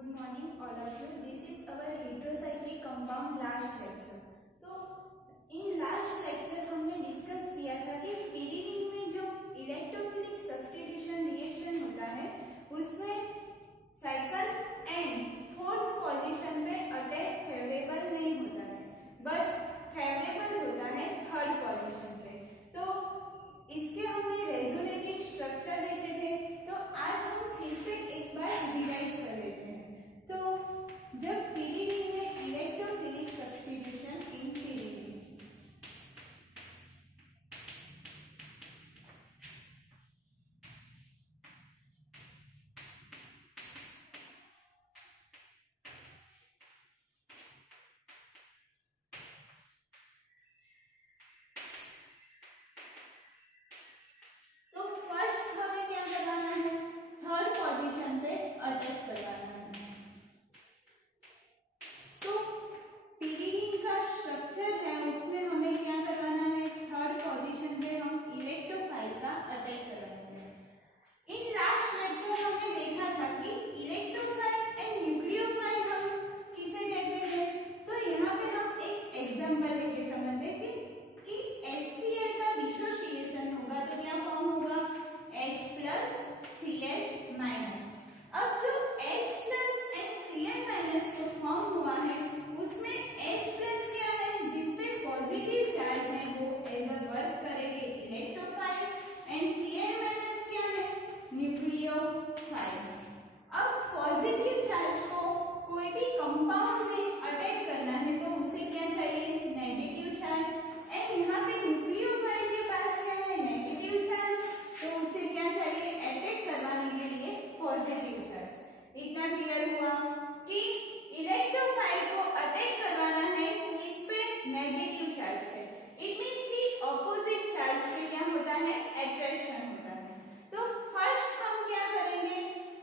Good morning all of you. This is our heterocyclic compound last lecture. तो in last lecture हमने discuss किया था कि period में जो इलेक्ट्रोफिलिक सब्स्टिट्यूशन रिएक्शन होता है उसमें सेकंड एंड फोर्थ पोजीशन पे अटैक फेवरेबल नहीं होता है बट फेवरेबल होता है थर्ड पोजीशन पे। तो इसके हमने रेजोनेटिव स्ट्रक्चर देखे थे, तो आज हम फिर से एक बार रिवाइज कर लेते हैं। तो जब पीरियड में electrophilic substitution in period attack करवाना है। तो पीरियड का स्ट्रक्चर है उसमें हमें क्या करवाना है, थर्ड पोजीशन पे हम इलेक्ट्रोफाइल का अटैक करवाना है। इन लास्ट लेक्चर हमने देखा था कि इलेक्ट्रोफाइल एंड न्यूक्लियोफाइल हम किसे कहते हैं। तो यहाँ पे हम एक एग्जांपल लेके समझते हैं कि HCl का डिसोसिएशन होगा तो क्या फॉर्म होगा, H+Cl-। अब जो H plus and Cl minus जो फॉर्म हुआ है उसमें H प्लस क्या है, जिसपे पॉजिटिव चार्ज है वो एज अ वर्क करेंगे इलेक्ट्रोफाइल एंड Cl माइनस क्या है, न्यूक्लियोफाइल। अब पॉजिटिव चार्ज को कोई भी कंपाउंड में अटैक करना है तो उसे क्या चाहिए, नेगेटिव चार्ज। एंड यहाँ पे न्यूक्लियोफाइल के पास क्या है, नेगेटिव चार्ज, तो उसे क्या चाहिए, अटैक करवाने के लिए पॉजिटिव चार्ज। इतना क्लियर हुआ कि इलेक्ट्रोफाइल को अटैक करवाना है किस पे, नेगेटिव चार्ज पे। इट मींस कि ऑपोजिट चार्ज पे क्या होता है, अट्रैक्शन होता है। तो फर्स्ट हम क्या करेंगे,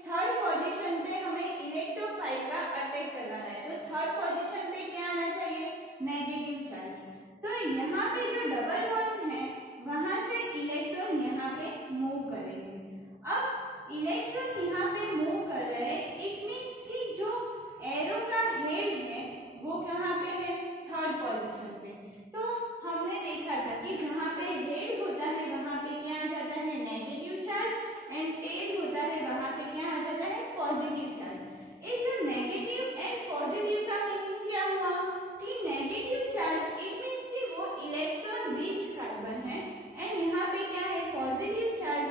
थर्ड पोजीशन पे हमें इलेक्ट्रोफाइल का अटैक करवाना है। तो थर्ड पोजीशन पे क्या आना चाहिए, नेगेटिव चार्ज। तो यहाँ पे जो डबल बॉन्ड है वहां से इलेक्ट्रॉन यहाँ पे मूव करेंगे। अब इलेक्ट्रॉन यहाँ पे मूव कर रहे हैं, इट मींस कि जो एरो का हेड है वो कहाँ पे है, थर्ड पोजीशन पे। तो हमने देखा था कि जहाँ पे हेड होता है वहां पे क्या आ जाता है, नेगेटिव चार्ज, एंड टेल होता है वहां पे क्या आ जाता है, पॉजिटिव चार्ज। ये जो नेगेटिव एंड पॉजिटिव का मीनिंग क्या हुआ कि नेगेटिव चार्ज इट मींस कि वो इलेक्ट्रॉन रिच कार्बन है, एंड यहाँ पे क्या है, पॉजिटिव चार्ज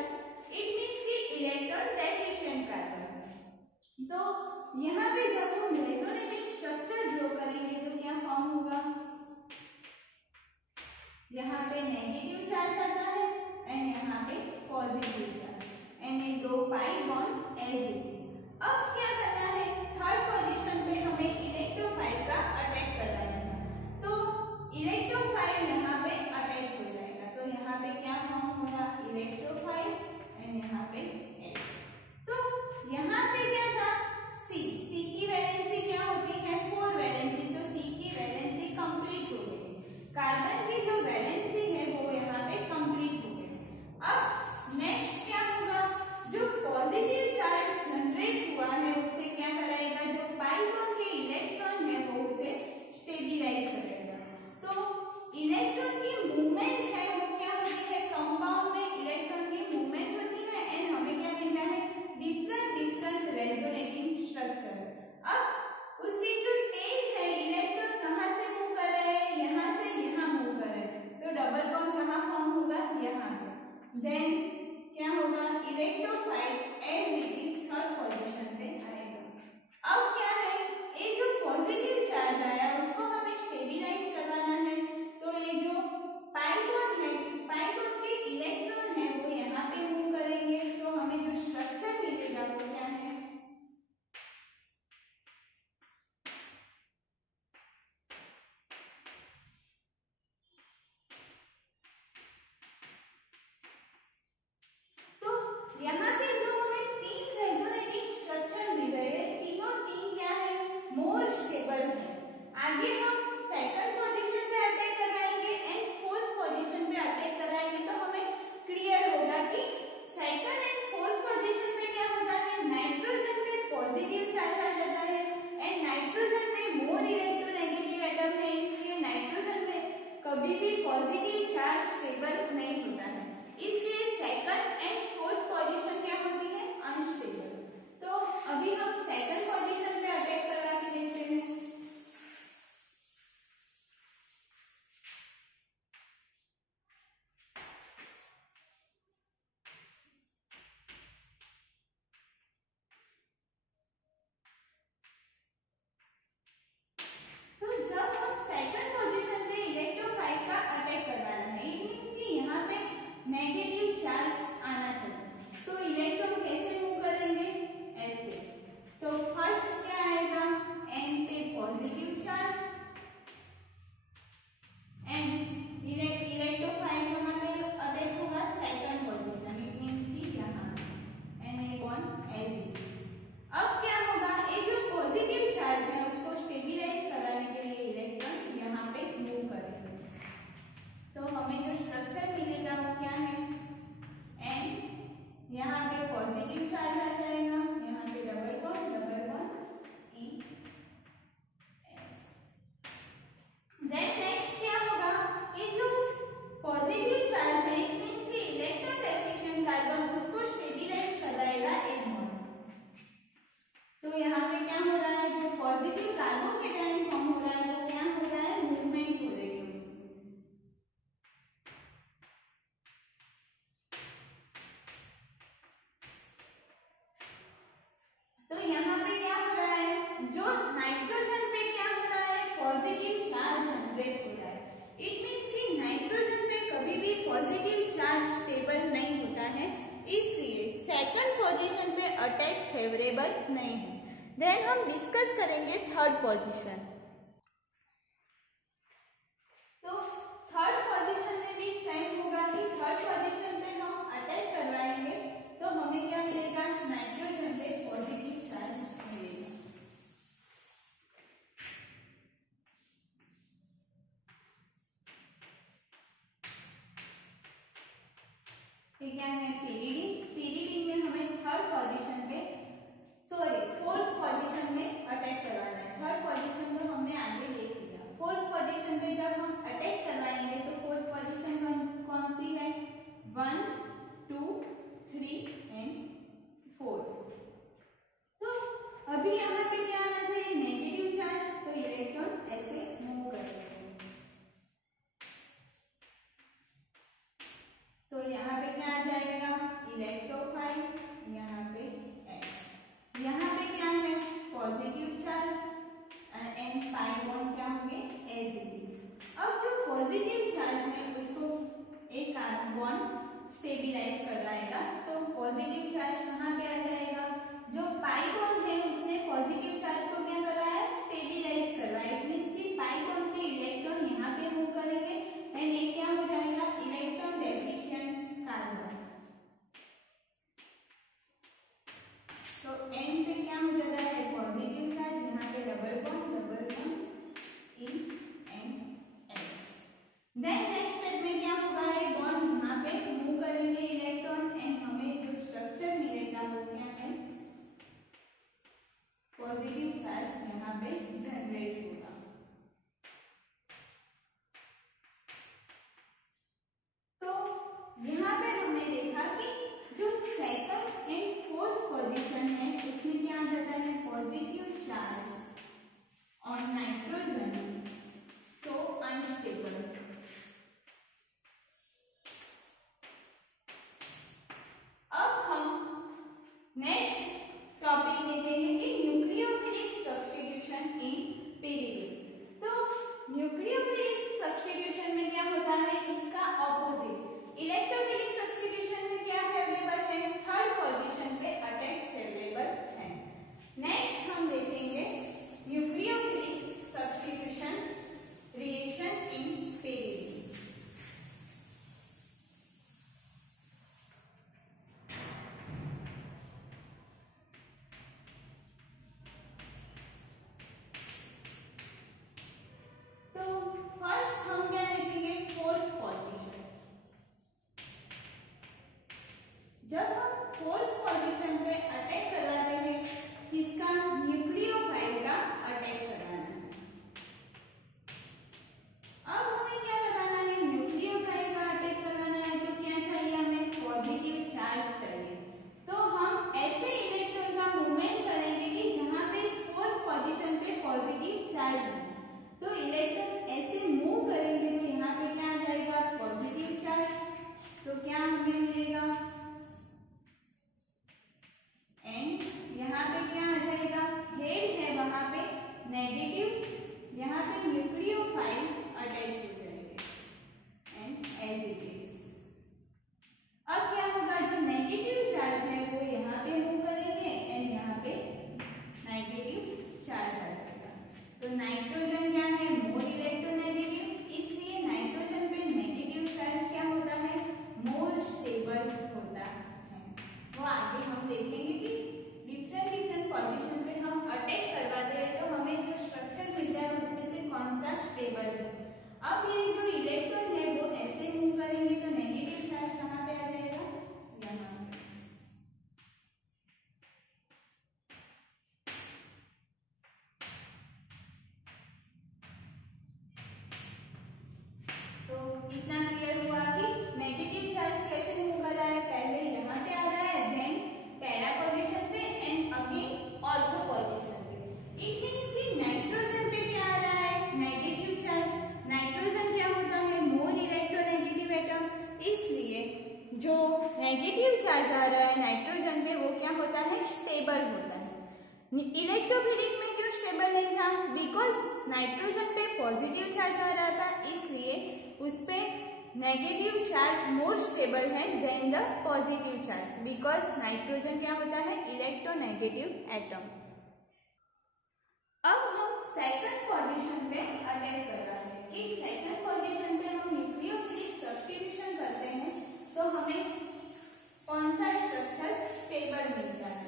इट मींस कि इलेक्ट्रॉन डेफिशिएंट कार्बन। तो यहाँ पे जब हम रेजोनेटिव स्ट्रक्चर ड्रॉ करेंगे तो क्या फॉर्म होगा, यहाँ पे नेगेटिव चार्ज आता है एंड यहाँ पे पॉजिटिव चार्ज, एंड ये दो pi bond as it is. अब क्या करना है, थर्ड पोजीशन पे हमें इलेक्ट्रोफाइल का अटैक करवाना है। तो इलेक्ट्रोफाइल यहाँ पे अटैच हो जाएगा, तो यहाँ पे क्या फॉर्म होगा, इलेक्ट्रोफाइल एंड यहाँ पे H। तो यहाँ पे क्या था, C की वैलेंसी क्या होती है, 4 वैलेंसी, तो C की वैलेंसी कंप्लीट हो गई। कार्बन की जो वैलेंसी है वो यहाँ पे कंप्लीट हो गई। अब नेक्स्ट क्या होगा, जो पॉजिटिव चार्ज जनरेट हुआ है उसे क्या कराएगा, जो पाई बॉन्ड के इलेक्ट्रॉन है वो उसे स्टेबलाइज करेगा। तो इलेक्ट्रॉन की मूवमेंट है वो क्या होती है, कंपाउंड में इलेक्ट्रॉन की मूवमेंट होती है, एंड हमें क्या मिलता है, डिफरेंट रेजोनेटिंग स्ट्रक्चर। अब उसकी जो टेल है, इलेक्ट्रॉन कहाँ से मूव कर रहे हैं, यहाँ से यहाँ मूव कर रहे हैं, तो डबल बॉन्ड कहाँ फॉर्म होगा, यहाँ पे। देन क्या होगा, electrophile as it is third position पे आएगा। अब क्या है, ये जो पॉजिटिव चार्ज आया उसको हमें स्टेबलाइज करवाना है। तो ये जो पाई बॉन्ड है, पाई बॉन्ड के इलेक्ट्रॉन है वो यहाँ पे मूव करेंगे, तो हमें जो स्ट्रक्चर मिलेगा वो क्या है, यहाँ पे जो हमें 3 रेजोनेटिंग स्ट्रक्चर मिल रहे हैं, तीनों क्या है, मोर स्टेबल है। आगे हम सेकंड पोजीशन पे अटैक कराएंगे एंड फोर्थ पोजीशन पे अटैक कराएंगे तो हमें क्लियर होगा कि सेकंड एंड फोर्थ पोजीशन पे क्या होता है, नाइट्रोजन पे पॉजिटिव चार्ज आ जाता पॉजिटिव इलेक्ट्रोनेगेटिव एटम है, इसलिए नाइट्रोजन में कभी भी पॉजिटिव चार्ज स्टेबल नहीं होता है, इसलिए सेकंड एंड फोर्थ पोजीशन क्या होती है, अनस्टेबल। तो अभी हम सेकंड पोजीशन पे अटैक करवा के देखते हैं। तो जब हम सेकंड पोजीशन पे इलेक्ट्रोफाइल का अटैक करवाना है, इट मींस कि यहाँ पे नेगेटिव चार्ज आना चाहिए। तो इलेक्ट्रॉन कैसे मूव करेंगे, ऐसे। तो फर्स्ट क्या आएगा, एन पे पॉजिटिव चार्ज एंड इलेक्ट्रोफाइल कहाँ पे अटैक होगा, सेकंड पोजीशन, इट मींस कि यहाँ Na एज इट इज। अब क्या होगा, ये जो पॉजिटिव चार्ज है उसको स्टेबिलाइज कराने के लिए इलेक्ट्रॉन यहाँ पे मूव करेंगे। तो हमें जो स्ट्रक्चर मिलेगा वो क्या है, एन, यहाँ पे पॉजिटिव चार्ज आ जाएगा, यहाँ पे double bond e h. Then next क्या होगा, ये जो पॉजिटिव चार्ज है इट मींस कि इलेक्ट्रॉन डेफिशिएंट कार्बन उसको स्टेबिलाइज कराएगा एक बॉन्ड। तो यहाँ पे क्या हो रहा है, जो पॉजिटिव कार्बोकेटायन फॉर्म हो रहा है वो क्या हो रहा है, मूवमेंट हो रही है उसमें। तो यहाँ पे क्या हो रहा है, जो नाइट्रोजन पे क्या हो रहा है, पॉजिटिव चार्ज जनरेट हो रहा है। इट मींस कि नाइट्रोजन पे कभी भी पॉजिटिव चार्ज स्टेबल नहीं होता है, इसलिए सेकंड पोजीशन पे अटैक फेवरेबल नहीं है। देन हम डिस्कस करेंगे थर्ड पोजीशन। तो थर्ड पोजीशन में भी सेम होगा कि थर्ड पोजीशन पे हम अटैक करवाएंगे तो हमें क्या मिलेगा, नाइट्रोजन पे पॉजिटिव चार्ज मिलेगा। ये क्या है, पीरिडिन। पीरिडिन में हमें थर्ड पोजीशन पे फोर्थ पोजीशन में अटैक करवाना है। थर्ड पोजीशन तो हमने आगे देख लिया। फोर्थ पोजीशन पे जब हम अटैक करवाएंगे तो फोर्थ पोजीशन कौन सी है, 1 2 3 एंड 4। तो अभी यहाँ पे क्या आना चाहिए, नेगेटिव चार्ज, तो इलेक्ट्रॉन ऐसे मूव करेंगे। तो यहाँ पे क्या आ जाएगा, इलेक्ट्रोफाइल, यहाँ पे H, यहाँ पे क्या है, positive charge and pi bond क्या होंगे, एज इट इज। अब जो पॉजिटिव चार्ज है उसको एक बॉन्ड स्टेबिलाइज करवाएगा, तो पॉजिटिव चार्ज कहाँ पे आ जाएगा, जो पाई बॉन्ड है उसने पॉजिटिव चार्ज को क्या करवाया, स्टेबिलाइज करवाया। इट मींस कि पाई बॉन्ड के इलेक्ट्रॉन यहाँ पे मूव करेंगे एंड ये क्या हो जाएगा, इलेक्ट्रॉन डेफिशिएंट कार्बन। तो एन पे क्या हो जाता है, पॉजिटिव चार्ज, यहाँ पे double bond e n h. Then next step में क्या होगा, ये बॉन्ड यहाँ पे मूव करेंगे इलेक्ट्रॉन एंड हमें जो स्ट्रक्चर मिलेगा वो क्या है, पॉजिटिव चार्ज यहाँ पे जनरेट होगा। तो यहाँ पे हमने देखा कि जो सेकंड एंड फोर्थ पोजीशन है उसमें क्या आ जाता है, positive charge on nitrogen, so unstable. अब हम नेक्स्ट टॉपिक देखेंगे कि न्यूक्लियोफिलिक सब्स्टिट्यूशन इन पीरियड। तो न्यूक्लियोफिलिक सब्स्टिट्यूशन में क्या होता है, इसका ऑपोजिट। इलेक्ट्रोफिलिक सब्स्टिट्यूशन में क्या फेवरेबल है, थर्ड पोजीशन पे अटैक फेवरेबल है। नेक्स्ट हम देखेंगे nucleophilic substitution reaction in period. जब हम फोर्थ पोजीशन पे अटैक करवा रहे हैं, किसका, न्यूक्लियोफाइल का अटैक करवाना है। पॉजिटिव चार्ज है। तो इलेक्ट्रॉन ऐसे मूव करेंगे तो यहाँ पे क्या आ जाएगा, पॉजिटिव चार्ज। तो क्या हमें मिलेगा, एंड यहाँ पे क्या आ जाएगा, हेड है वहां पे नेगेटिव, यहाँ पे न्यूक्लियोफाइल अटैच हो जाएंगे एंड एज इट इज। अब क्या होगा, जो नेगेटिव चार्ज है वो यहाँ पे मूव करेंगे एंड यहाँ पे नेगेटिव चार्ज आ जाएगा। तो नाइट्रोजन क्या है, मोर इलेक्ट्रोनेगेटिव, इसलिए नाइट्रोजन पे नेगेटिव चार्ज क्या होता है, मोर स्टेबल होता है। वो आगे हम देखेंगे कि डिफरेंट पोजीशन पे हम अटैक करवाते हैं तो हमें जो स्ट्रक्चर मिलता है उसमें से कौन सा स्टेबल है। अब ये जो इलेक्ट्रॉन है वो ऐसे मूव करेंगे तो नेगेटिव चार्ज कहाँ पे आ जाएगा, यहाँ पे। तो इतना क्लियर हुआ कि नेगेटिव चार्ज कैसे मूव कर रहा है, पहले यहाँ पे आ रहा है, देन पैरा पोजीशन पे एंड अगेन ऑर्थो पोजीशन पे। इट मींस कि नाइट्रोजन पे क्या आ रहा है, नेगेटिव चार्ज। नाइट्रोजन क्या होता है, मोर इलेक्ट्रोनेगेटिव एटम, इसलिए जो नेगेटिव चार्ज आ रहा है नाइट्रोजन पे वो क्या होता है, स्टेबल होता है। इलेक्ट्रोफिलिक में क्यों स्टेबल नहीं था, बिकॉज नाइट्रोजन पे पॉजिटिव चार्ज आ रहा था, इसलिए उस पे नेगेटिव चार्ज मोर स्टेबल है than the positive charge, because nitrogen क्या होता है, इलेक्ट्रोनेगेटिव एटम। अब हम सेकंड पोजीशन पे अटैक कर रहे हैं कि सेकंड पोजीशन पे हम न्यूक्लियोफिलिक सब्स्टिट्यूशन करते हैं तो हमें कौन सा स्ट्रक्चर स्टेबल मिलता है।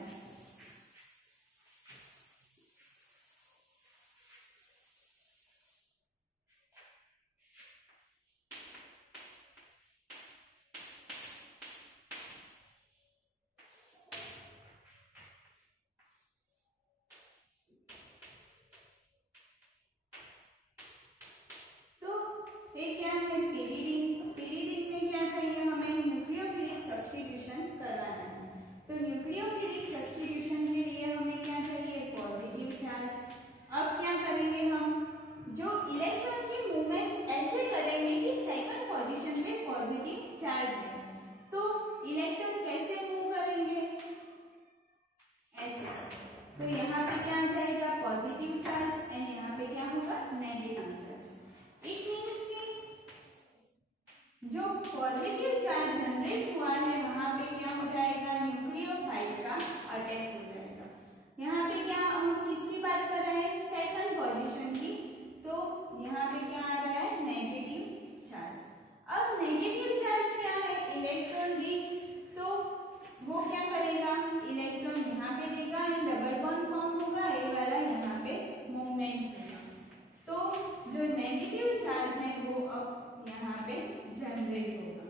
ये क्या है, पीरिडिन। पीरिडिन में क्या चाहिए, हमें न्यूक्लियोफिलिक सब्स्टिट्यूशन कराना है। तो न्यूक्लियोफिलिक सब्स्टिट्यूशन के लिए हमें क्या चाहिए, पॉजिटिव चार्ज। अब क्या करेंगे हम, जो इलेक्ट्रॉन की मूवमेंट ऐसे करेंगे कि सेकंड पोजीशन पे पॉजिटिव चार्ज है, तो इलेक्ट्रॉन कैसे मूव करेंगे, ऐसे। तो यहाँ पे क्या आ जाएगा, पॉजिटिव चार्ज एंड यहाँ पे क्या होगा, नेगेटिव चार्ज। इट मीन्स जो पॉजिटिव चार्ज जनरेट हुआ है वहां पे क्या हो जाएगा, न्यूक्लियोफाइल का अटैक हो जाएगा। यहाँ पे क्या हम किसकी बात कर रहे हैं, सेकंड पोजीशन की, तो यहाँ पे क्या आ रहा है, नेगेटिव चार्ज। अब नेगेटिव चार्ज क्या है, इलेक्ट्रॉन रिच, तो वो क्या करेगा, इलेक्ट्रॉन यहाँ पे देगा एंड डबल बॉन्ड फॉर्म होगा, ये वाला यहाँ पे मूवमेंट होगा। तो जो नेगेटिव चार्ज है वो अब यहाँ पे जनरेट होगा।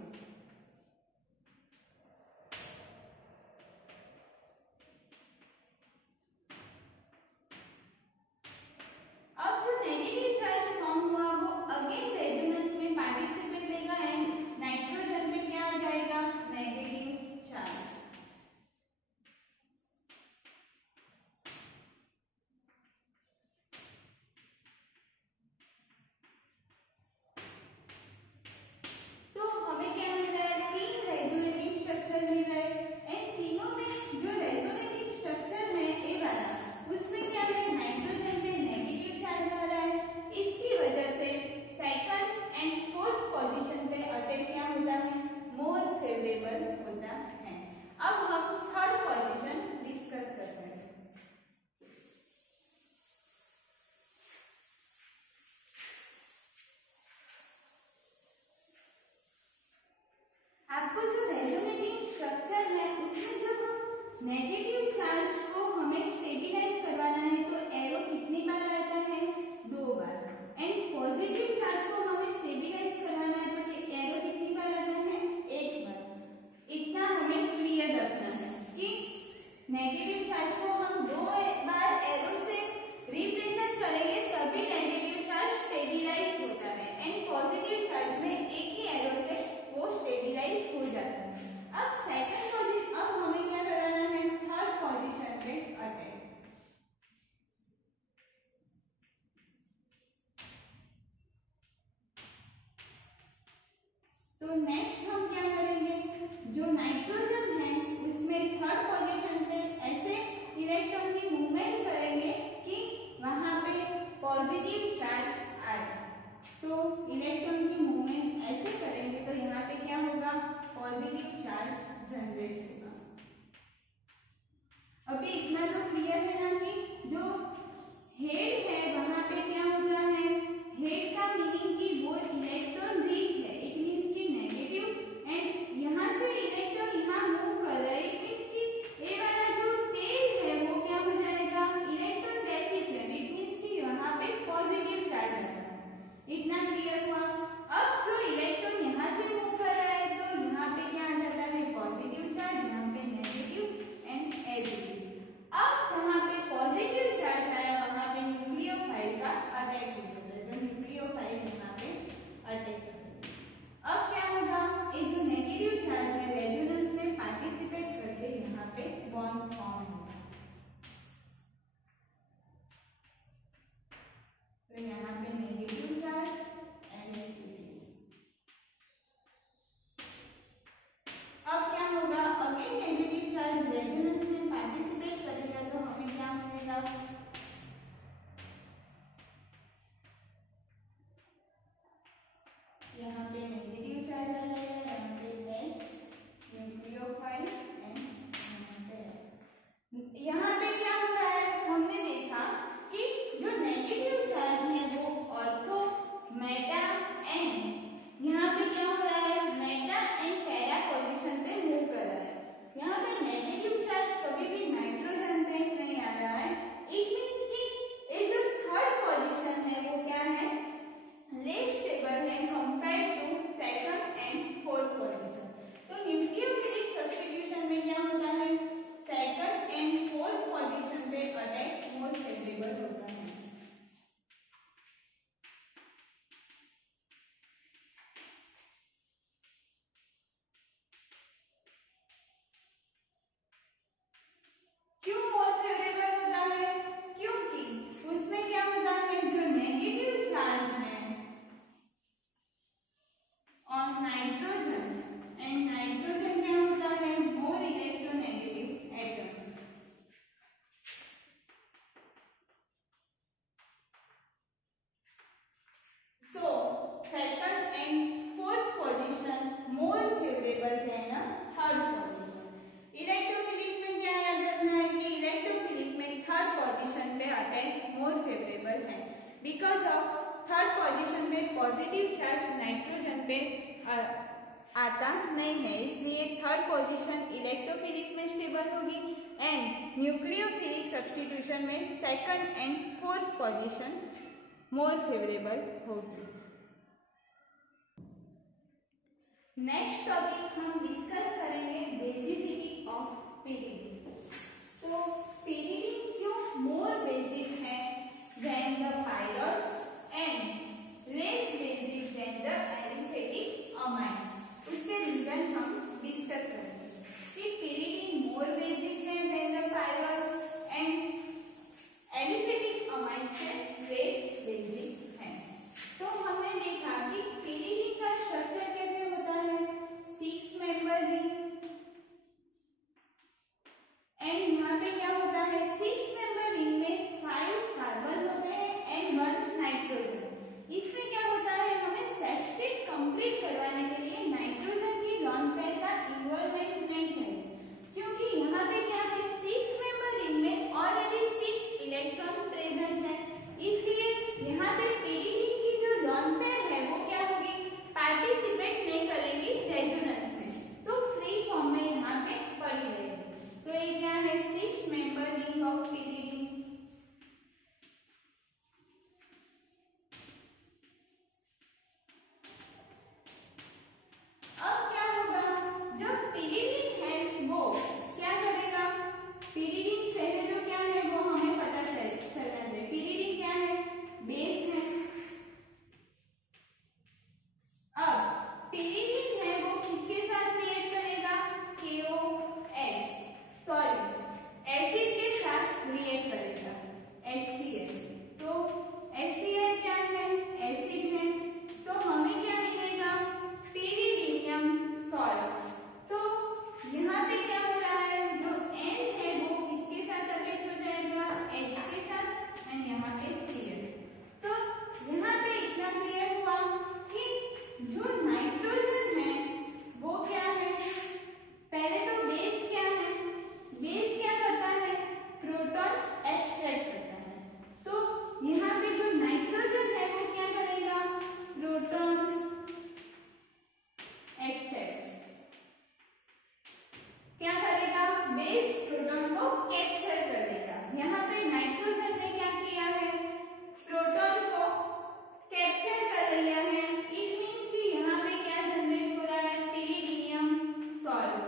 अब जो नेगेटिव चार्ज फॉर्म हुआ वो अगेन रेजोनेंस में पार्टिसिपेट लेगा एंड नाइट्रोजन पे क्या आ जाएगा, नेगेटिव चार्ज। आपको जो रेजोनेटिंग स्ट्रक्चर है उसमें जब नेगेटिव चार्ज को हमें स्टेबिलाइज करवाना है तो एरो कितनी बार आता है, 2 बार, एंड पॉजिटिव चार्ज को हमें स्टेबिलाइज करवाना है तो एरो कितनी बार आता है, 1 बार। इतना हमें क्लियर रखना है कि नेगेटिव चार्ज को हम 2 बार एरो से रिप्रेजेंट करेंगे तभी नेगेटिव चार्ज स्टेबिलाइज होता है एंड पॉजिटिव चार्ज में एक ही एरो से वो स्टेबिलाइज हो जाता है। अब सेकंड पोजीशन, अब हमें क्या कराना है, थर्ड पोजीशन पे अटैक। मिलेगा, यहाँ पे नेगेटिव चार्ज आ जाएगा, यहाँ पे H न्यूक्लियोफाइल एंड यहाँ पे क्या हो रहा है, हमने देखा कि जो नेगेटिव चार्ज है वो ऑर्थो, मेटा एंड यहाँ पे क्या हो रहा है, मेटा एंड पैरा पोजीशन पे मूव कर रहा है। यहाँ पे नेगेटिव चार्ज कभी भी नाइट्रोजन पे नहीं आ रहा है। इट मींस कि ये जो थर्ड पोजीशन है वो क्या है, लेस स्टेबल है compare to second and fourth position. तो न्यूक्लियोफिलिक सब्स्टिट्यूशन में क्या होता है, सेकंड एंड फोर्थ पोजीशन पे अटैक मोर फेवरेबल होता है। क्यों मोर फेवरेबल होता है, क्योंकि उसमें क्या होता है, जो नेगेटिव चार्ज है on nitrogen and nitrogen क्या होता है, more electronegative atom। So second and fourth position more favorable than a third position। Electrophilic में क्या याद रखना है कि इलेक्ट्रोफिलिक में थर्ड पोजीशन पे अटैक मोर फेवरेबल है, बिकॉज ऑफ थर्ड पोजीशन में पॉजिटिव चार्ज नाइट्रोजन पे आता नहीं है, इसलिए थर्ड पोजीशन इलेक्ट्रोफिलिक में स्टेबल होगी एंड न्यूक्लियोफिलिक सब्स्टिट्यूशन में second and fourth position more favourable होगी। नेक्स्ट टॉपिक हम डिस्कस करेंगे बेसिसिटी ऑफ pyridine। तो pyridine क्यों मोर बेसिक है than the pyrrole and less basic then the aliphatic amine, उसके रीजन हम डिस्कस करेंगे कि pyridine मोर बेसिक है than the pyrrole and aliphatic amine से लेस बेसिक है। तो हमने देखा कि pyridine का स्ट्रक्चर कैसे होता है, 6 मेंबर रिंग एंड यहाँ पे क्या होता है, 6 मेंबर रिंग में 5 कार्बन होते हैं एंड 1 नाइट्रोजन। इसमें क्या होता है, हमें सेक्सटेट कंप्लीट करवाने के लिए नाइट्रोजन की लॉन पेयर का इन्वॉल्वमेंट नहीं चाहिए, क्योंकि यहाँ पे क्या है, 6 मेंबर रिंग में ऑलरेडी 6 इलेक्ट्रॉन प्रेजेंट है, इसलिए यहाँ पे pyridine की जो लॉन पेयर है वो क्या होगी, पार्टिसिपेट नहीं करेगी रेजोनेंस में, तो फ्री फॉर्म में यहाँ पे पड़ी रहेगी। तो ये क्या है, 6 मेंबर रिंग ऑफ pyridine। अब क्या होगा, जब pyridine है वो क्या करेगा, pyridine पहले तो क्या है वो हमें पता चलना चाहिए, pyridine क्या है, बेस है। अब pyridine है वो किसके साथ रिएक्ट करेगा, KOH, सॉरी एसिड के साथ रिएक्ट करेगा, HCl। तो HCl क्या है, एसिड है, तो हमें क्या मिलेगा, pyridinium सॉल्ट। तो यहाँ पे क्या हो रहा है, जो N है वो किसके साथ अटैच हो जाएगा, H के साथ एंड यहाँ पे Cl। तो यहाँ पे इतना क्लियर हुआ कि जो नाइट्रोजन है वो क्या है, पहले तो बेस क्या है, बेस क्या करता है, प्रोटॉन एक्सट्रैक्ट करता है। तो यहाँ पे जो नाइट्रोजन है वो क्या करेगा, प्रोटॉन एक्सेप्ट क्या करेगा, बेस प्रोटॉन को कैप्चर कर लेगा। यहाँ पे नाइट्रोजन ने क्या किया है, प्रोटॉन को कैप्चर कर लिया है, इट मींस कि यहाँ पे क्या जनरेट हो रहा है, pyridinium सॉल्ट।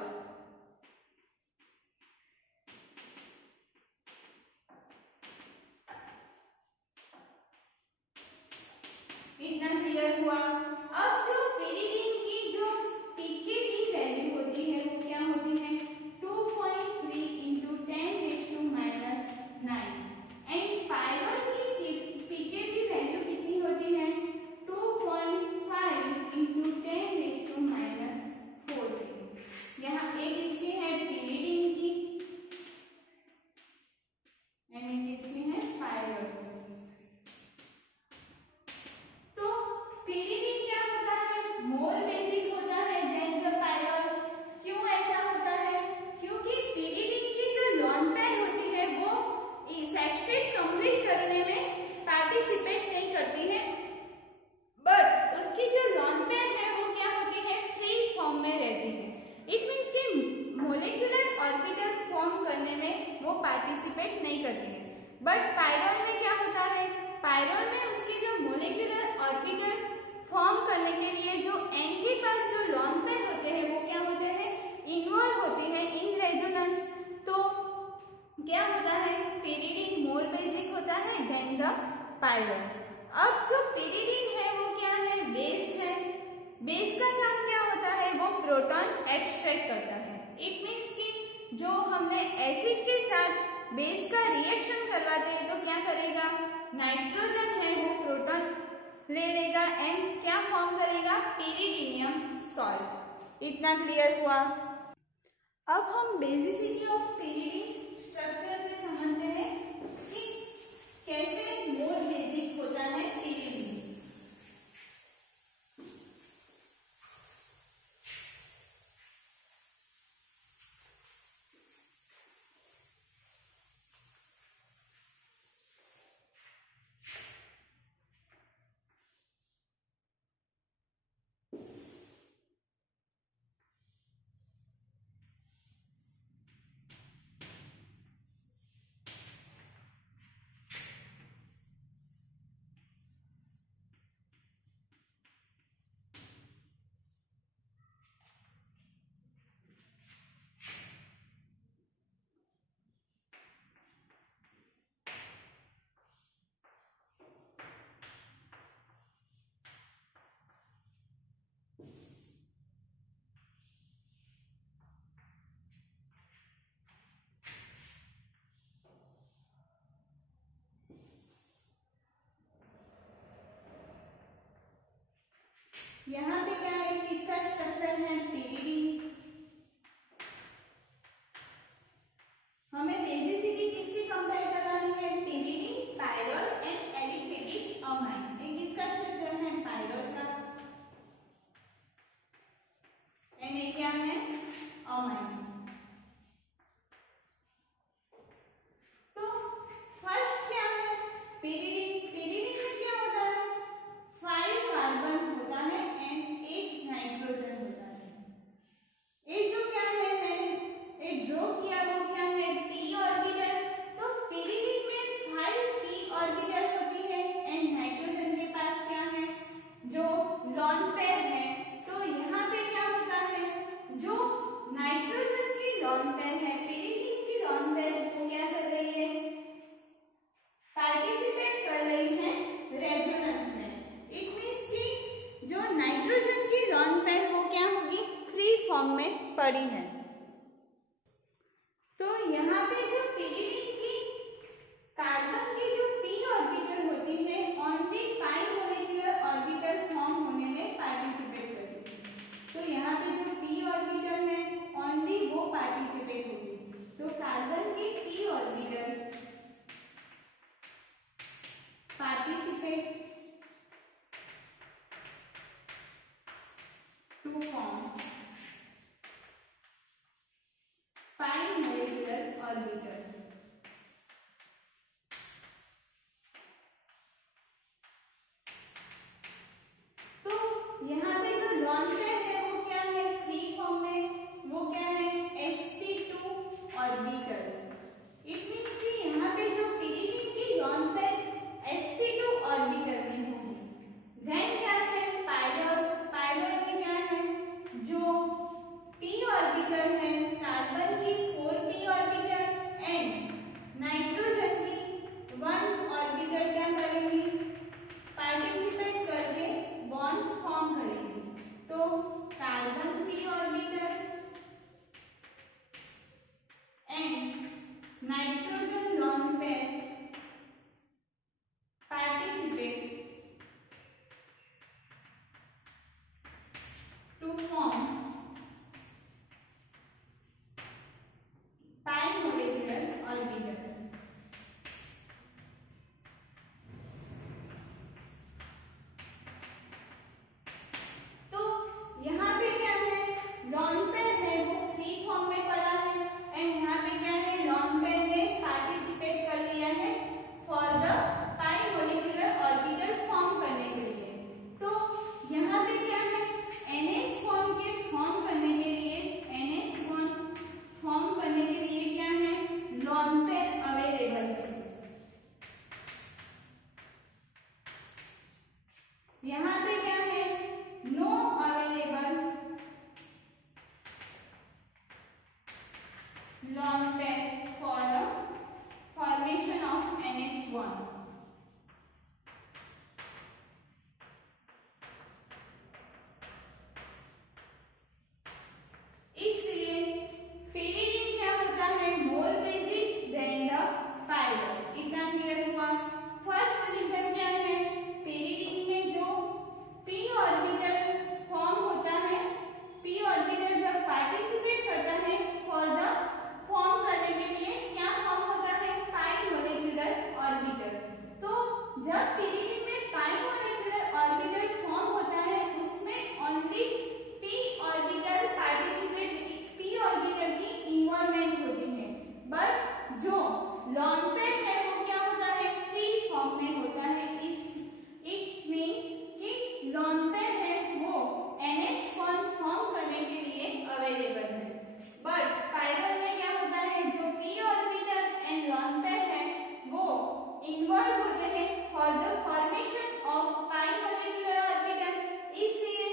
इतना क्लियर हुआ। अब जो pyridine की जो pKb वैल्यू होती है वो क्या होती है, 2.3 × 10⁻⁹ एंड पायरॉल की मोलिकुलर ऑर्बिटल फॉर्म करने में वो पार्टिसिपेट नहीं करती है। बट पायरोल में क्या होता है, पायरोल में उसकी जो मोलिकुलर ऑर्बिटल फॉर्म करने के लिए जो एन के पास जो लॉन्ग पेयर होते हैं वो क्या होते हैं, इन्वॉल्व होते हैं इन रेजोनेंस। तो क्या होता है, पेरिडीन मोर बेसिक होता है देन द पायरोल। अब जो पेरिडीन है वो क्या है, बेस है। बेस का काम क्या होता है, वो प्रोटॉन एक्सट्रैक्ट करता है। इट मीन्स कि जो हमने एसिड के साथ बेस का रिएक्शन करवाते हैं तो क्या करेगा, नाइट्रोजन है वो प्रोटॉन ले लेगा एंड क्या फॉर्म करेगा, पेरिडीनियम सॉल्ट। इतना क्लियर हुआ। अब हम बेसिसिटी ऑफ पेरिडीन स्ट्रक्चर से समझते हैं कि कैसे मोर बेसिक होता है पेरिडीन। यहाँ पे क्या है, किसका स्ट्रक्चर है, पेरिडीन। हमें बेसिसिटी किसकी कंपेयर करवानी है, pyridine, pyrrole and aliphatic amine. ये किसका स्ट्रक्चर है, पायरोल का, एंड ये क्या है, अमाइन। तो फर्स्ट क्या है, पेरिडीन। पेरिडीन में क्या होता है, 5 कार्बन होता है एंड 1 नाइट्रोजन होता है। ये जो क्या है, मैंने ये ड्रॉ किया वो क्या है, p ऑर्बिटल। तो पेरिडीन में 5 p ऑर्बिटल होती है एंड नाइट्रोजन के पास क्या है, जो लॉन पेयर है। तो यहाँ पे क्या होता है, जो नाइट्रोजन की लॉन पेयर है, पेरिडीन की लॉन पेयर वो क्या कर रही है, पार्टिसिपेट कर रही है रेजोनेंस में। इट मींस कि जो नाइट्रोजन की लॉन पेयर वो क्या होगी, फ्री फॉर्म में पड़ी है। तो यहाँ पे जो पेरिडीन की कार्बन की जो p ऑर्बिटल होती है, ओनली पाई मोलिकुलर ऑर्बिटल फॉर्म होने में पार्टिसिपेट करती है। तो यहाँ पे जो p ऑर्बिटल है ओनली वो पार्टिसिपेट होगी। तो कार्बन की p orbital participate to form pi molecular orbital. तो यहाँ पे जो लॉन पेयर है वो क्या है, फ्री फॉर्म में, वो क्या है, sp2 ऑर्बिटल। इट मींस कि यहाँ पे जो पेरिडीन की लॉन पेयर sp2 ऑर्बिटल में होगी। देन क्या है, पायरोल। पायरोल में क्या है, जो p ऑर्बिटल है, कार्बन की 4p ऑर्बिटल एंड नाइट्रोजन की 1 ऑर्बिटल क्या करेंगी, पार्टिसिपेट करके बॉन्ड फॉर्म करेंगी। तो carbon p orbital and nitrogen lone pair participate to form pi molecular orbital। तो यहाँ पे क्या है, लॉन पेयर है वो फ्री फॉर्म में पड़ा है एंड यहाँ पे क्या है, लॉन पेयर में lone pair for the formation of NH1. इसलिए pyridine क्या होता है, more basic than the pyrrole. इतना क्लियर हुआ. फर्स्ट रीजन क्या है, pyridine में जो p ऑर्बिटल फॉर्म होता है, p ऑर्बिटल जब पार्टिसिपेट करता है फॉर द फॉर्म करने के लिए क्या फॉर्म होता है, पाई मॉलिक्यूलर ऑर्बिटल. तो जब pyridine में पाई मॉलिक्यूलर ऑर्बिटल फॉर्म होता है उसमें only p orbital participate, p orbital की इन्वॉल्वमेंट होती है. बट जो लॉन पेयर है वो क्या होता है, फ्री फॉर्म में होता है. इट्स मीन कि लॉन पेयर है वो NH1 फॉर्म करने के लिए अवेलेबल है. बट पायरल में क्या होता है, जो p orbital and lone pair है वो इन्वॉल्व होते हैं for the formation of pi molecular orbital. इसलिए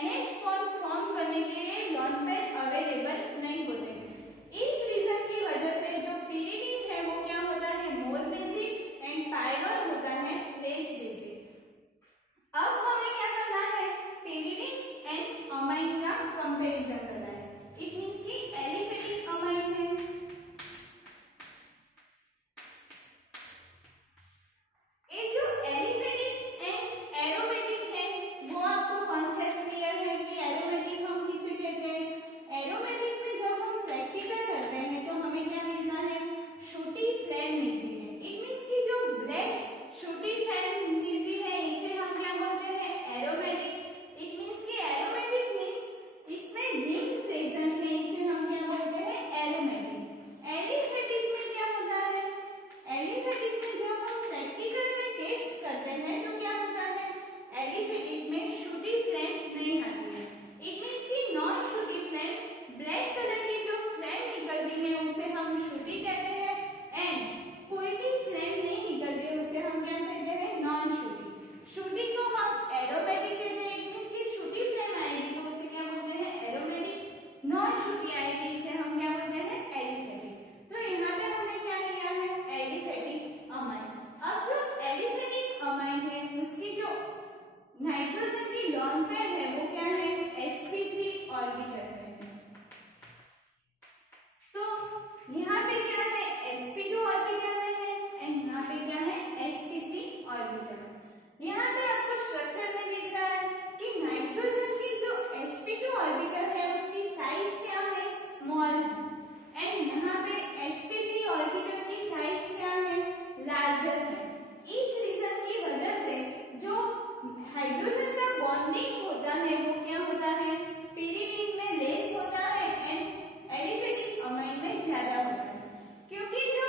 NH1 फॉर्म करने के लिए लॉन पेयर अवेलेबल नहीं होते. इस रीजन की वजह से जो pyridine है वो क्या होता है, मोर बेसिक एंड पायरल होता है लेस बेसिक. अब हमें क्या करना है, pyridine एंड अमाइन का कंपैरिजन करना है. इट मींस कि एलिफेटिक अमाइन है, ये जो एलिफेटिक एंड एरोमेटिक है वो आपको कॉन्सेप्ट क्लियर है कि एरोमेटिक हम किसे कहते हैं. एरोमेटिक में जब हम प्रैक्टिकल करते हैं तो हमें क्या मिलता है, शूटी फ्लेम मिलती है. इट मींस कि जो ब्लैक शूटी फ्लेम मिलती है इसे हम क्या बोलते हैं, एरोमेटिक. इट मींस कि एरोमेटिक मींस इसमें रिंग प्रेजेंट है, इसे हम क्या बोलते हैं, एरोमेटिक. एलिफेटिक में क्या होता है, एलिफेटिक में जब हम प्रैक्टिकल में टेस्ट करते हैं तो क्या होता है, एलिफेटिक में शूटी फ्लेम नहीं आती है. इट मींस कि non sooty flame, black colour की जो फ्लेम निकलती है उसे हम शूटी कहते हैं एंड कोई भी फ्लेम नहीं निकलती उसे हम क्या कहते हैं, नॉन शूटी. शूटी को हम एरोमेटिक कहते हैं. इट मींस कि शूटी फ्लेम आएगी तो उसे क्या बोलते हैं, एरोमेटिक. नॉन शूटी आएगी इसे हम क्या बोलते हैं, एलिफेटिक. तो यहाँ पे हमने क्या लिया है, एलिफेटिक अमाइन. अब जो एलिफेटिक अमाइन है उसकी जो नाइट्रोजन की लॉन पेयर है वो क्या है, sp3 ऑर्बिटल है. तो यहाँ पे क्या है, sp2 ऑर्बिटल में है एंड यहाँ पे क्या है, sp3 ऑर्बिटल. यहाँ पे आपको स्ट्रक्चर में दिख रहा है कि नाइट्रोजन की जो sp2 ऑर्बिटल है उसकी साइज क्या है, स्मॉल है एंड यहाँ पे sp3 ऑर्बिटल की साइज क्या है, लार्जर है. इस रीजन की वजह से जो हाइड्रोजन का बॉन्डिंग होता है वो क्या होता है, pyridine में लेस होता है एंड एलिफेटिक अमाइन में ज्यादा होता है. क्योंकि जो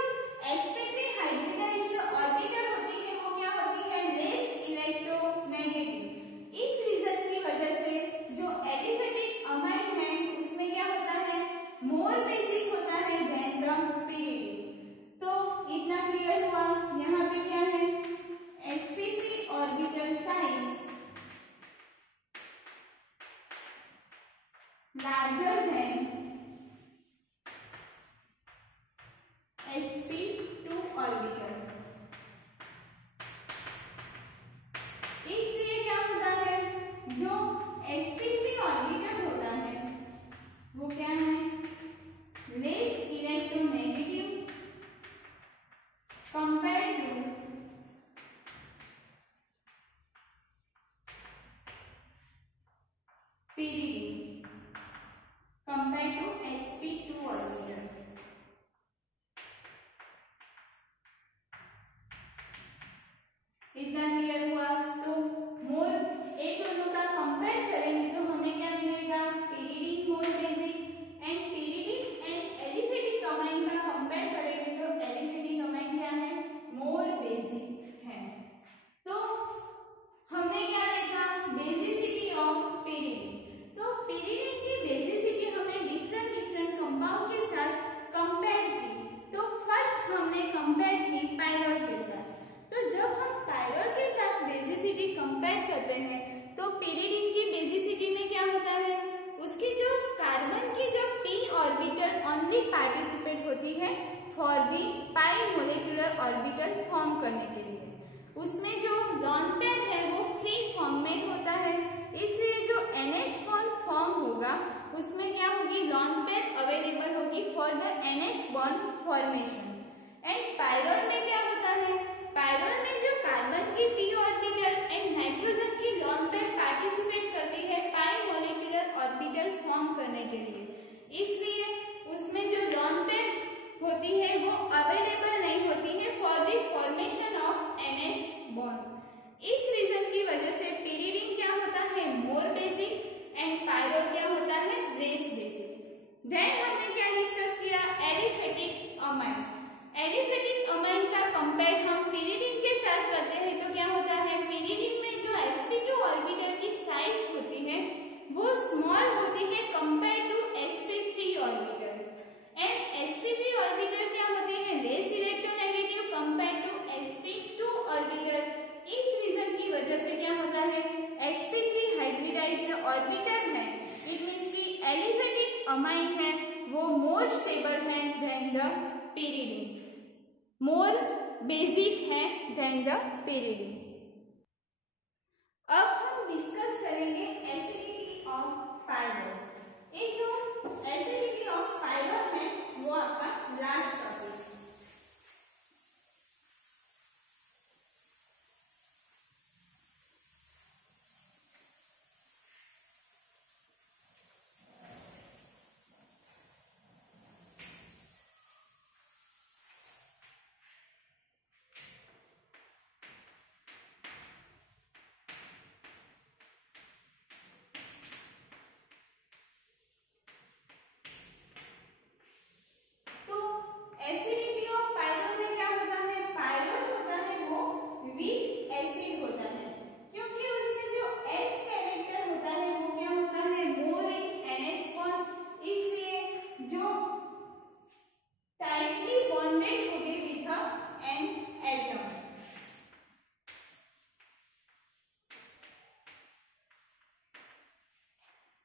sp3 हाइब्रिडाइज्ड ऑर्बिटल होती है वो क्या होती है, लेस इलेक्ट्रोनेगेटिव. इस रीजन की वजह से जो एलिफेटिक अमाइन है उसमें क्या होता है, मोर बेसिक होता है देन द pyridine. तो इतना क्लियर हुआ. यहाँ पे क्या है, sp3 orbital size larger than sp2 orbital. इसलिए क्या होता है, जो sp3 ऑर्बिटल होता है वो क्या है, less electronegative compare to pyridine compared to sp2 orbital. इतना क्लियर हुआ. तो मोर एक दोनों का कंपेयर करेंगे तो हमें क्या मिलेगा, pyridine more basic and pyridine and aliphatic amine का कंपेयर करेंगे तो एलिफेटिक अमाइन क्या है, मोर बेसिक है. तो हमने क्या देखा, बेसिसिटी ऑफ pyridine. तो pyridine की बेसिसिटी हमने डिफरेंट डिफरेंट कंपाउंड के साथ कंपेयर की. तो फर्स्ट हमने कंपेयर की पायरल के साथ. तो जब हम पायरल के साथ बेसिसिटी कंपेयर करते हैं तो pyridine की बेसिसिटी में क्या होता है, उसकी जो कार्बन की जो p ऑर्बिटल ओनली पार्टिसिपेट पाई मोलिकुलर ऑर्बिटल फॉर्म करने के लिए। उसमें जो लॉन पेयर है वो फ्री फॉर्म में होता है, इसलिए जो NH बॉन्ड फॉर्म होगा उसमें क्या होगी, लॉन पेयर अवेलेबल होगी for the NH bond formation. And pyrrole में क्या होता है, पायरोल में जो कार्बन की p ऑर्बिटल एंड नाइट्रोजन की लॉन पेयर पार्टिसिपेट करती है पाई मोलिकुलर ऑर्बिटल फॉर्म करने के लिए, इसलिए उसमें जो लॉन पेयर होती है वो अवेलेबल नहीं होती है for the formation of NH bond. इस रीजन की वजह से pyridine क्या होता है, मोर बेसिक एंड पायरोल क्या होता है, लेस बेसिक। देन हमने क्या डिस्कस किया, एलिफेटिक अमाइन। एलिफेटिक अमाइन का कंपेयर हम pyridine के साथ करते हैं तो क्या होता है, pyridine में जो sp2 ऑर्बिटल की साइज होती है वो स्मॉल होती है compare to sp3 orbitals, and sp3 orbital क्या होती है, less electronegative compare to sp2 orbital. इस रीजन की वजह से क्या होता है, sp3 हाइब्रिडाइज्ड ऑर्बिटल है, इट मींस कि एलिफेटिक अमाइन है वो मोर स्टेबल है than the pyridine, more basic है देन द pyridine। अब हम डिस्कस करेंगे एसिडिटी ऑफ पायरोल। ये जो एसिडिटी ऑफ पायरोल है वो आपका लास्ट टॉपिक है। एसिडिटी ऑफ पायरोल में क्या होता है, पायरोल होता है वो वीक एसिड होता है, क्योंकि उसमें जो S कैरेक्टर होता है वो क्या होता है, मोर इन NH बॉन्ड, इसलिए जो टाइटली बॉन्डेड होगी विथ एन एटम।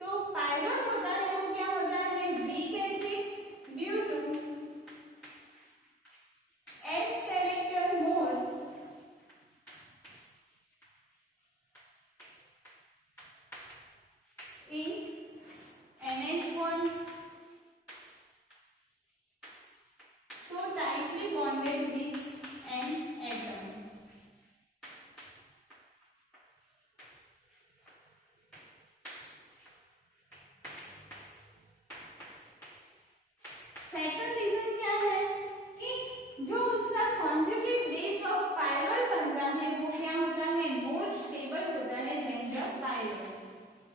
तो पायरोल होता है वो क्या होता है, weak acid due to S character more in NH bond, so tightly bonded with an atom. Second reason क्या है कि जो उसका कॉन्जुगेट बेस ऑफ पायरोल बनता है वो क्या होता है, मोर स्टेबल होता है than the pyrrole.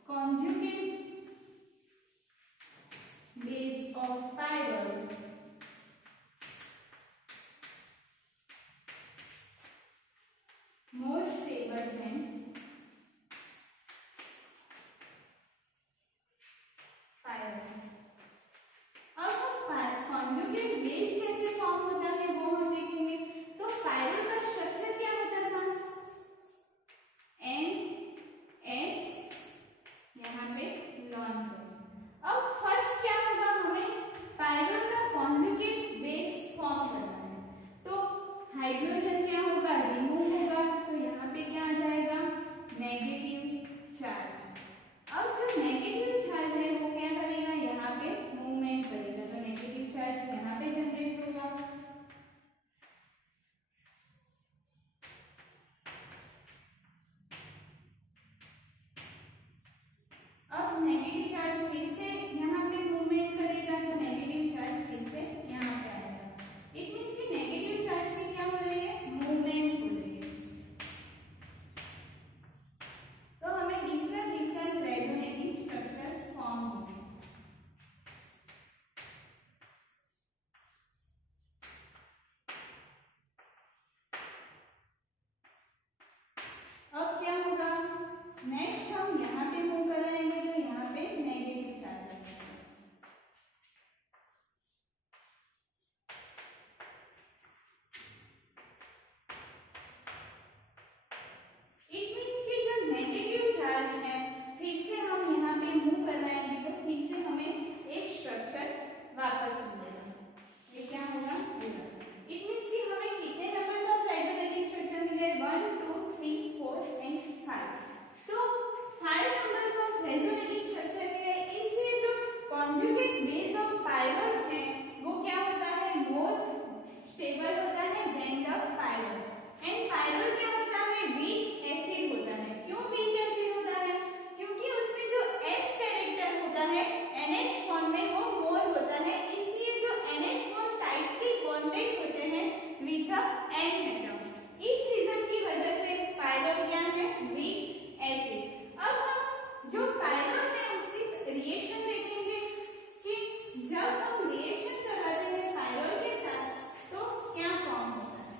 Conjugate base of pyrrole more stable than pyrrole. अब कॉन्जुगेट बेस कैसे फॉर्म होता है वो हम देखेंगे। तो पायरोल का स्ट्रक्चर क्या होता था, NH, यहाँ पे लॉन पेयर। अब फर्स्ट क्या होगा, हमें पायरोल का कॉन्जुगेट बेस फॉर्म करना है, तो हाइड्रोजन क्या होगा, रिमूव होगा, तो यहाँ पे क्या आ जाएगा, नेगेटिव चार्ज। अब जो नेगेटिव चार्ज है वो क्या करेगा, यहाँ पे मूवमेंट करेगा, तो नेगेटिव चार्ज यहाँ पे जनरेट जब N है तब। इस रीजन की वजह से पायरोल क्या है, वीक एसिड। अब हम जो पायरोल है उसकी रिएक्शन देखेंगे कि जब हम रिएक्शन कराते हैं पायरोल के साथ तो क्या फॉर्म होता है।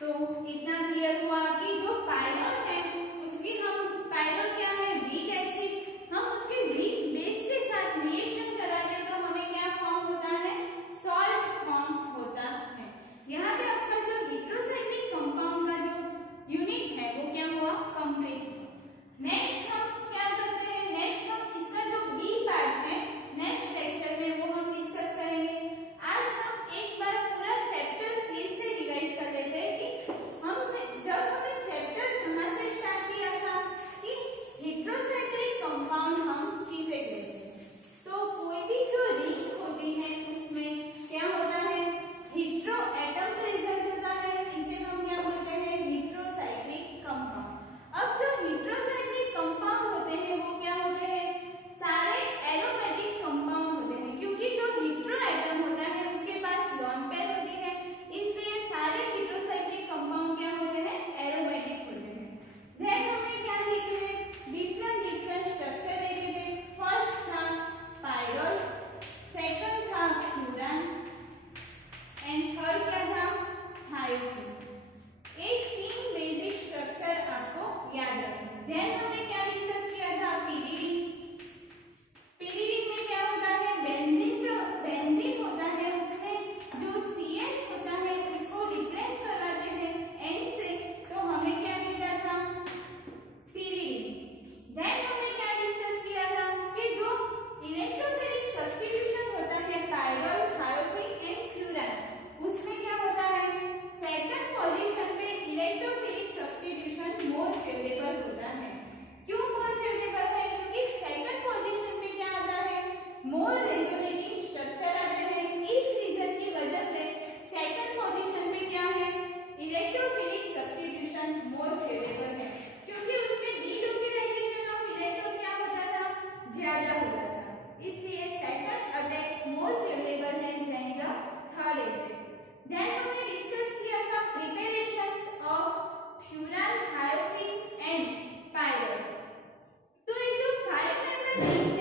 तो इतना क्लियर हुआ कि जो पायरोल है उसकी हम पायरोल क्या है वीक एसिड, हम उसके वीक बेस के साथ रिएक्शन कराते तो हमें क्या फॉर्म होता है सॉल्ट फॉर्म होता है। यहाँ पे आपका जो हेटेरोसाइक्लिक कंपाउंड का जो यूनिट है वो क्या हुआ कंप्लीट हुआ। नेक्स्ट हम क्या करते हैं, नेक्स्ट हम इसका जो बी पार्ट है नेक्स्ट लेक्चर में वो हम डिस्कस करेंगे। आज हम एक बार पूरा चैप्टर फिर से रिवाइज कर लेते हैं कि जब हमने चैप्टर कहाँ से स्टार्ट किया था कि हेटेरोसाइक्लिक कंपाउंड हम किसे कहते हैं। तो कोई भी जो रिंग होती है उसमें क्या होता है हेटेरो एटम प्रेजेंट होता है, इसे हम क्या बोलते हैं हेटेरोसाइक्लिक कंपाउंड। अब जो हेटेरोसाइक्लिक कंपाउंड होते हैं वो क्या होते हैं सारे एरोमेटिक कंपाउंड होते हैं, क्योंकि जो हेटेरो एटम होता है उसके पास लोन पेयर होती है, इसलिए सारे हेटेरोसाइक्लिक कंपाउंड क्या होते हैं एरोमेटिक होते हैं। देन हमने क्या देखे थे डिफरेंट स्ट्रक्चर देखे थे। फर्स्ट था पायरोल, सेकंड था फ्यूरान एंड थर्ड क्या था हाइड्रोजन। एक तीन बेसिक स्ट्रक्चर आपको याद रखना। देन हमने क्या डिस्कस किया था पिरिडीन। पिरिडीन में क्या होता है बेंजीन होता है, उसमें जो CH होता है उसको रिप्लेस करवाते हैं N से तो हमें क्या मिलता था पिरिडीन। देन हमने क्या डिस्कस किया था कि जो इलेक्ट्रोफिलिक सब्स्टिट्यूशन होता है पायरोल, थायोफिक एंड फ्यूरान, उसमें क्या होता है सेकंड पोजीशन पे इलेक्ट्रोफिलिक सब्स्टिट्यूशन मोर फेवरेबल होता है। मोर फेवरेबल है, क्योंकि उसमें डीलोकेलाइजेशन ऑफ इलेक्ट्रॉन क्या होता था, ज्यादा होता था, इसलिए सेकंड अटैक मोर फेवरेबल है than the third attack. Then हमने डिस्कस किया था preparations of furan, thiophene and pyrrole. तो ये जो 5 मेंबर